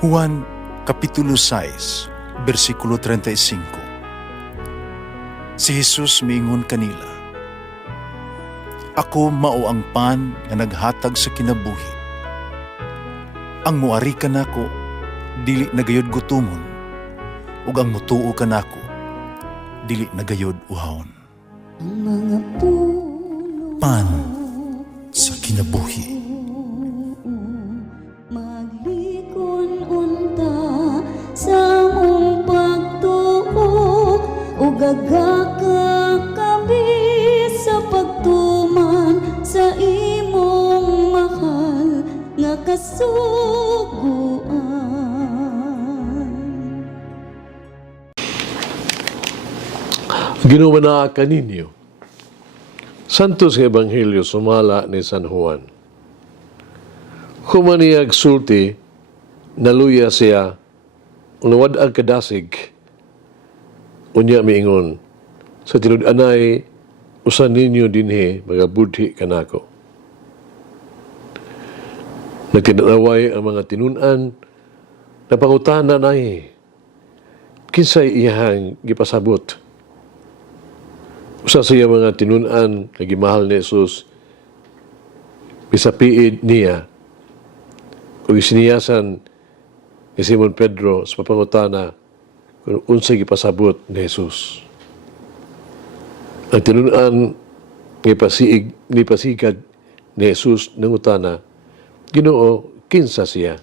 Juan Kapitulo 6, versikulo 35. Si Jesus miingon kanila, "Ako mao ang pan nga naghatag sa kinabuhi. Ang muari kanako dili nagayod gutomon, ug ang mutuo kanako dili nagayod uhawon." Ang mga puno Pan sa kinabuhi. maglikon unta sa mong pagtuo ug gagaka kami sa pagtuman sa imong mahal nga kasuguan. Ginumanaa kaninyo. Santos nga Ebanghelyo sumala ni San Juan. Humaniyag sulti, naluya siya, unawad-ag kadasig, unya miingon, sa tinud-anay, usan ninyo dinhi, magabudhi kanako. Nagtinalaway ang mga tinunan, napangutana na kinsay iyahang gipasabot. Usa siya mga tinunan kagimahal ni Jesus bisapiid niya ug isiniyasan ni Simon Pedro sa papangutana kung unsay gipasabot ni Jesus. Ang tinunan ni pasigad ni Jesus nangutana, "Ginoo, kinsa siya?"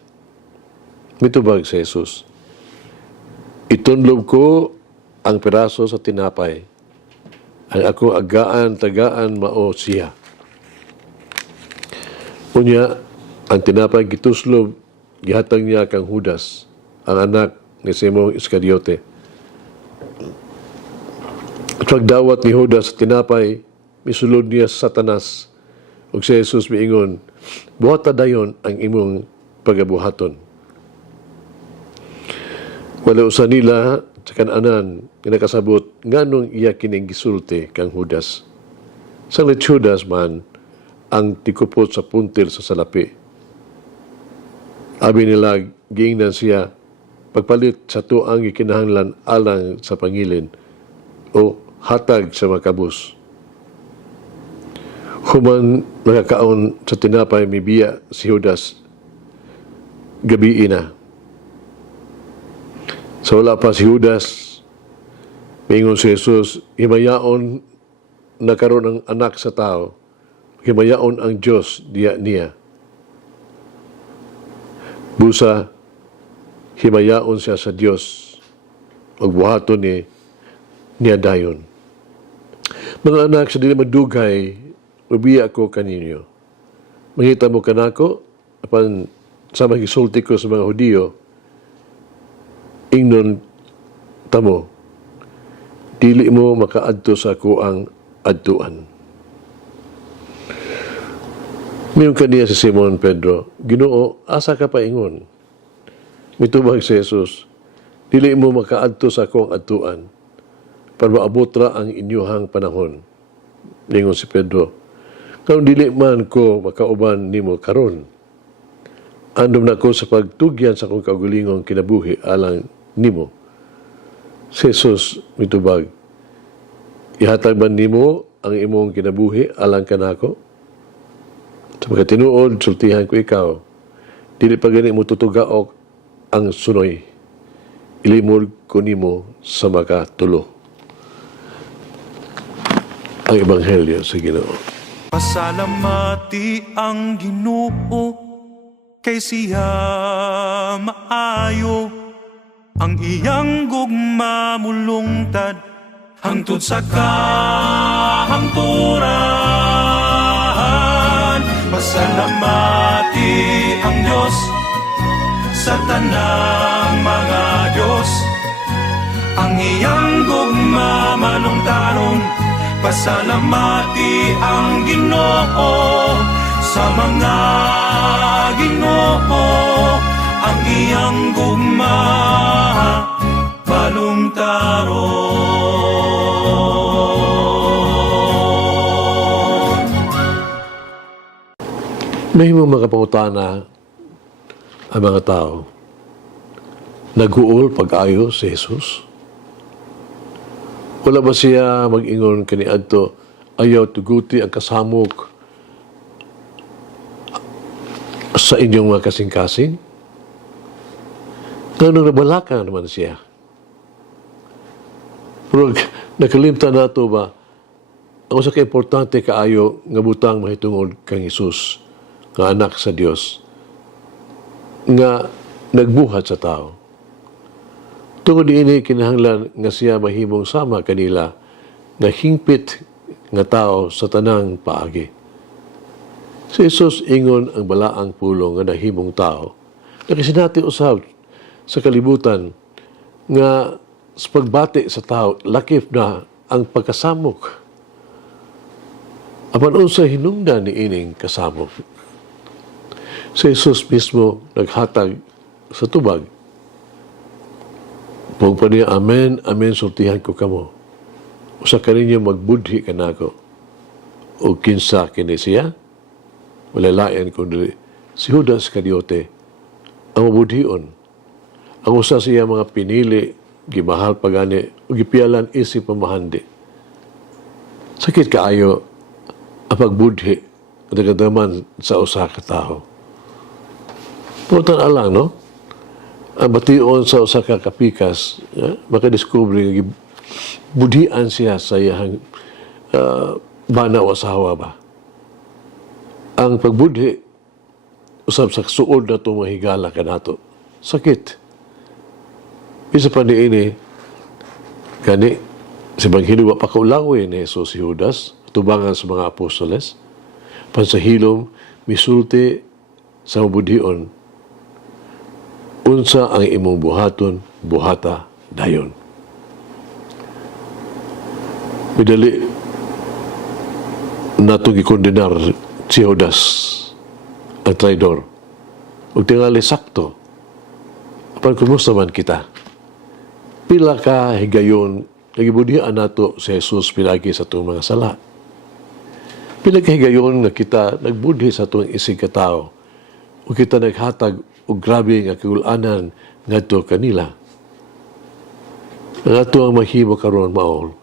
Mitubag sa Jesus, "Itunlob ko ang piraso sa tinapay. Ang ako tagaan mao siya." Unya, ang tinapay gituslob, gihatag niya kang Judas, ang anak ni Simon Iscariote. At pagdawat ni Judas sa tinapay, misulod niya sa Satanas, ug si Jesus miingon, "Buhata dayon ang imong pagabuhaton." Wala usa nila sa kananan nga nakasabot nganong iya kining gisulti kang Judas. Sanglit Judas man ang tikupot sa puntil sa salapi. Abi nila giingnan siya pagpalit sa tuang gikinahanglan alang sa pangilin o hatag sa makabus. Human nakakaon sa tinapay mibiya si Judas, gabi na. Sa wala pa si Judas, miingon si Jesus, himayaon na karon ang anak sa tao, himayaon ang Diyos diya niya. Busa, himayaon siya sa Diyos, ug buhaton niya dayon. Mga anak, sa dili madugay, ubiya ko kaninyo. Mangita mo kanako, apan sa magisulti ko sa mga Hudiyo, ingnon tamo, dili mo makaadto sa kuang adtuan. Miyon kaniya si Simon Pedro, "Ginoo, asa ka pa ingon?" Mitubag si Jesus, "Dili mo makaadto sa kuang adtuan, para maabot ra ang inyuhang panahon." Ningon si Pedro, "Kung dili man ko makauban nimo karon, andom na ko sa pagtugyan sa kong kaugalingong kinabuhi alang nimo." Si Jesus mitubag, "Ihatag man nimo ang imong kinabuhi alang kanako? Sa pagkatinuod, sultihan ko ikaw, dili pa gani mo tutugaok ang sunoy. Ilimod ko nimo sa makatulo." Ang Ebanghelyo sa Ginoo. Pasalamati ang Ginoo kay siya maayo, ang iyang gugma mulungtad hangtod sa kahangturan. Pasalamati ang Diyos sa tanang mga Diyos, ang iyang gugma malungtaron. Pasalamati ang Ginoo sa mga Ginoo, ang iyang gugma malungtaron. May mga makapangutana ang mga tao. Naguol pag-ayo si Jesus? Wala ba siya mag-ingon kaniadto ayaw tuguti ang kasamok sa inyong mga kasing-kasing? Ngano nabalaka naman siya? Pero nakalimtan na ito ba, ang usa ka importante kaayo nga butang mahitungod kang Hesus, nga anak sa Dios, nga nagbuhat sa tao. Tungod ini kinahanglan nga siya mahimong sama kanila nga hingpit nga tao sa tanang paagi. Si Jesus ingon ang balaang pulong nga nahimong tao. Nakasinati usab sa kalibutan nga sa pagbati sa tao, lakip na ang pagkasamok. Apan unsa hinungdan ni ining kasamok? Si Jesus mismo naghatag sa tubag. Pag pa niya, Amen, Amen, sultihan ko kamo. Usa ka ninyo magbudhi ka na ako. O kinsa kini siya? Walalayan kundi si Judas Iscariote ang mabudhion. Ang usa siya mga pinili, gimahal pagani, o gipialan isip mamahandi. Sakit kaayo ang pagbudhi at nagadaman sa usa ka tao. Putan alang, no? Ang bation sa usa ka kapikas, makadiscover nga budhian siya sa iyang bana o asawa ba. Ang pagbudhi usab sa suod na itong mahigala ka nato. Sakit. Isa pa ini, kani, si Banghido wa pa kaulawi ni Jesus si Judas, tubangan sa mga apostoles, pansahilom, misulti sa mabudhion, unsa ang imong buhaton, buhata dayon. Midali nato gikondenar si Judas ang traidor. Ug tingali sakto. Apan kumusta man kita? Pila ka higayon nagibudhian nato si Jesus pinagi sa itong mga sala. Pila ka higayon nga kita nagbudhi sa itong isig katao o kita naghatag o grabe nga kagulanan ngadto kanila. Ngadto ang mahimo karon maol.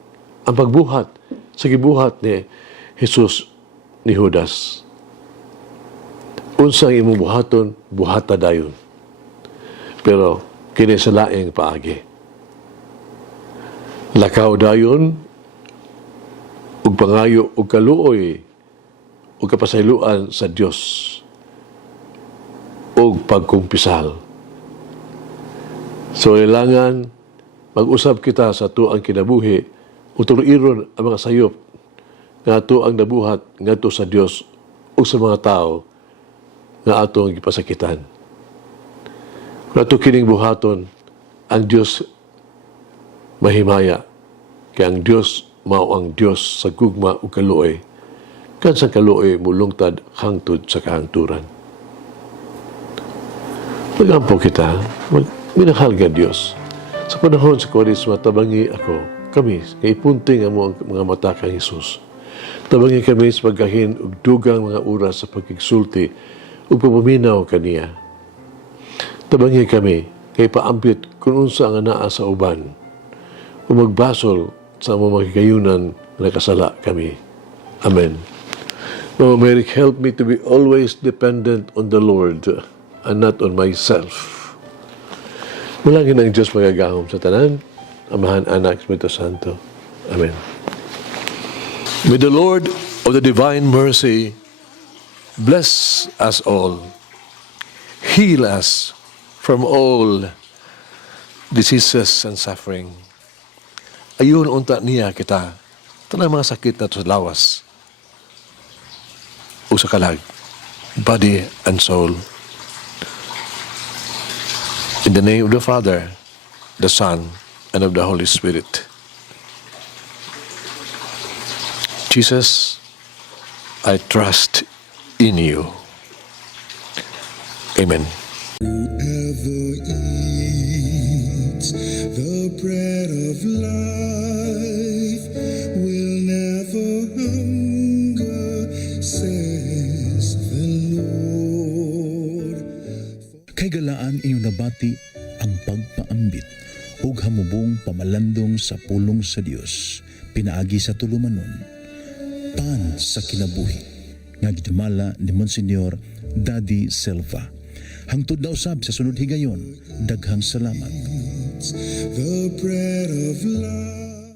Ang pagbuhat sa gibuhat ni Jesus ni Judas. Unsa ang imong buhaton, buhata dayon. Pero kini sa laing paagi. Lakaw dayon ug pangayo ug kaluoy ug kapasayloan sa Dios ug pagkumpisal. So, kailangan mag-usab kita sa tuang kinabuhi ug tuloy-iron ang mga sayop nga ato ang nabuhat ngadto sa Dios ug sa mga tao nga ato ang gipasakitan. Kung ato kining buhaton, ang Dios mahimaya. Kaya ang Dios mao ang Dios sa gugma ug kaluoy. Kan sa kaluoy mulungtad hangtod sa kahangturan. Magampo kita, minahal ka Diyos. Sa panahon sa Kwaresma, tabangi ako, kami, kay punting ang mga mata kang Jesus. Tabangi kami sa pagkahin ug dugang mga oras sa pagkigsulti ug pagpaminaw kaniya. Tabangi kami, kay paampit kung unsa ang anaa sa uban o magbasol sa mga kayunan na nakasala kami. Amen. Mama Mary, help me to be always dependent on the Lord and not on myself. Malangin ang Diyos magagahom sa tanan, Amahan, Anak, Espiritu Santo. Amen. May the Lord of the divine mercy bless us all, heal us from all diseases and suffering. Ayun unta niya kita, tanang mga sakit na sa lawas, o sa kalag, body and soul. In the name of the Father, the Son, and of the Holy Spirit. Jesus, I trust in you. Amen. Whoever eats the bread of life will never hunger, says the Lord. Kay galaan inyong nabati ang pagpaambit ug hamubong pamalandong sa pulong sa Dios pinaagi sa tulumanon. Pan sa kinabuhi nga gidumala ni Monsignor Daddy Silva. Hangtod na usab sa sunod higayon, daghang salamat. the bread of life.